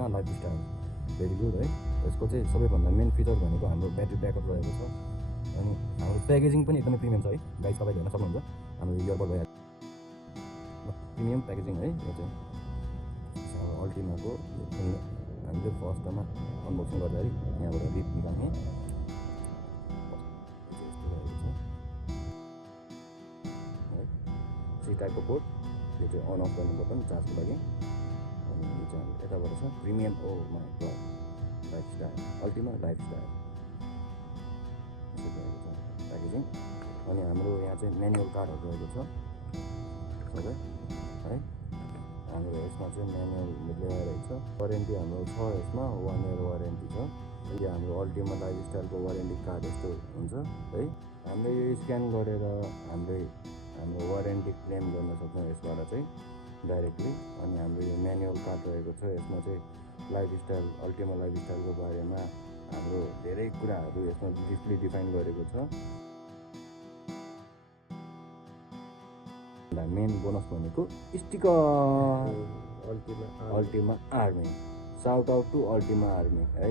Ultima lifestyle very good है। यसको चाहिँ सबैभन्दा मेन फिचर भनेको हाम्रो ब्याट्री ब्याकअप रहेको छ। अनि हाम्रो प्याकेजिङ पनि एकदमै प्रिमियम छ है गाइस, तपाईँले हेर्न सक्नुहुन्छ हाम्रो इयरबड भइहाल्छ प्रिमियम प्याकेजिङ है। यो चाहिँ अब अल्टिमाको हामीले फर्स्टमा अनबक्सिङ गर्दाखेरि यहाँबाट रिप निकाल्ने सी टाइपको पोर्ट, यो चाहिँ अन अफ गर्नु बटन चार्जको लागि। अनि यो चाहिँ हाम्रो यताबाट छ premium oh my god lifestyle Ultima lifestyle packaging. अनि हाम्रो यहाँ चाहिँ म्यानुअल कार्डहरू रहेको छ सबै है। हाम्रो यसमा चाहिँ म्यानुअल ल्याइरहेको छ। वारेन्टी हाम्रो छ यसमा 1 इयर वारेन्टी छ। यो हाम्रो अल्टिमा लाइफस्टाइलको वारेन्टी कार्ड यस्तो हुन्छ है। हामीले यो स्क्यान गरेर हाम्रो वारेन्टी क्लेम गर्न सक्छौँ यसबाट चाहिँ डाइरेक्टली। अनि हाम्रो यो म्यानुअल कार्ड रहेको छ, यसमा चाहिँ लाइफस्टाइल अल्टिमा लाइफस्टाइलको बारेमा हाम्रो धेरै कुराहरू यसमा ब्रिफली डिफाइन गरेको छ। मेन बोनस भनेको sticker Ultima army, shout out to Ultima army है।